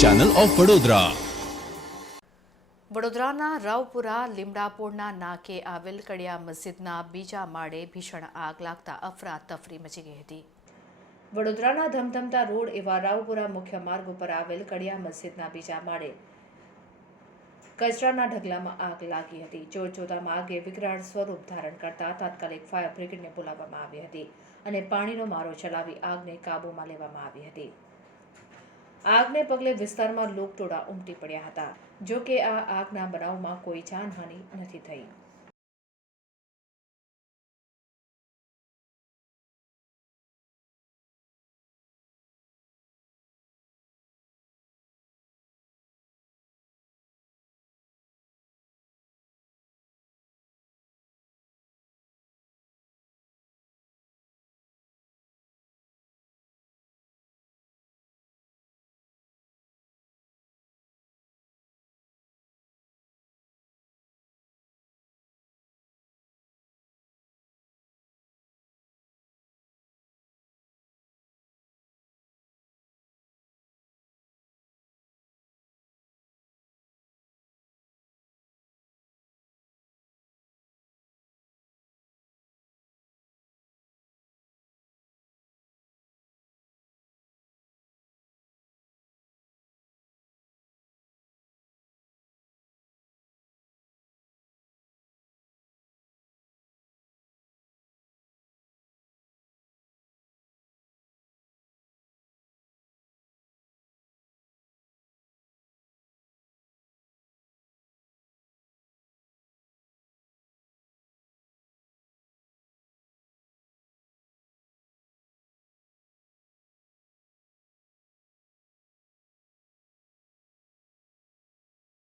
Channel of Vadodara. વડોદરાના રાવપુરા લીમડાપોળના નાકે આવેલ કડિયા મસ્જિદના બીજા માળે ભીષણ આગ લાગતા અફરાતફરી મચી ગઈ હતી. વડોદરાના ધમધમતા રોડ એવા રાવપુરા મુખ્ય માર્ગ ઉપર આવેલ કડિયા મસ્જિદના બીજા માળે કચરાના ઢગલામાં આગ લાગી હતી. જોતજોતામાં આગે વિકરાળ સ્વરૂપ ધારણ કરતા તાત્કાલિક ફાયર બ્રિગેડને બોલાવવામાં આવી હતી અને પાણીનો મારો ચલાવી આગને કાબૂમાં લેવામાં આવી હતી. આગને પગલે વિસ્તારમાં લોકટોળા ઉમટી પડ્યા હતા. જો કે આ આગના બનાવમાં કોઈ જાનહાનિ નથી થઈ.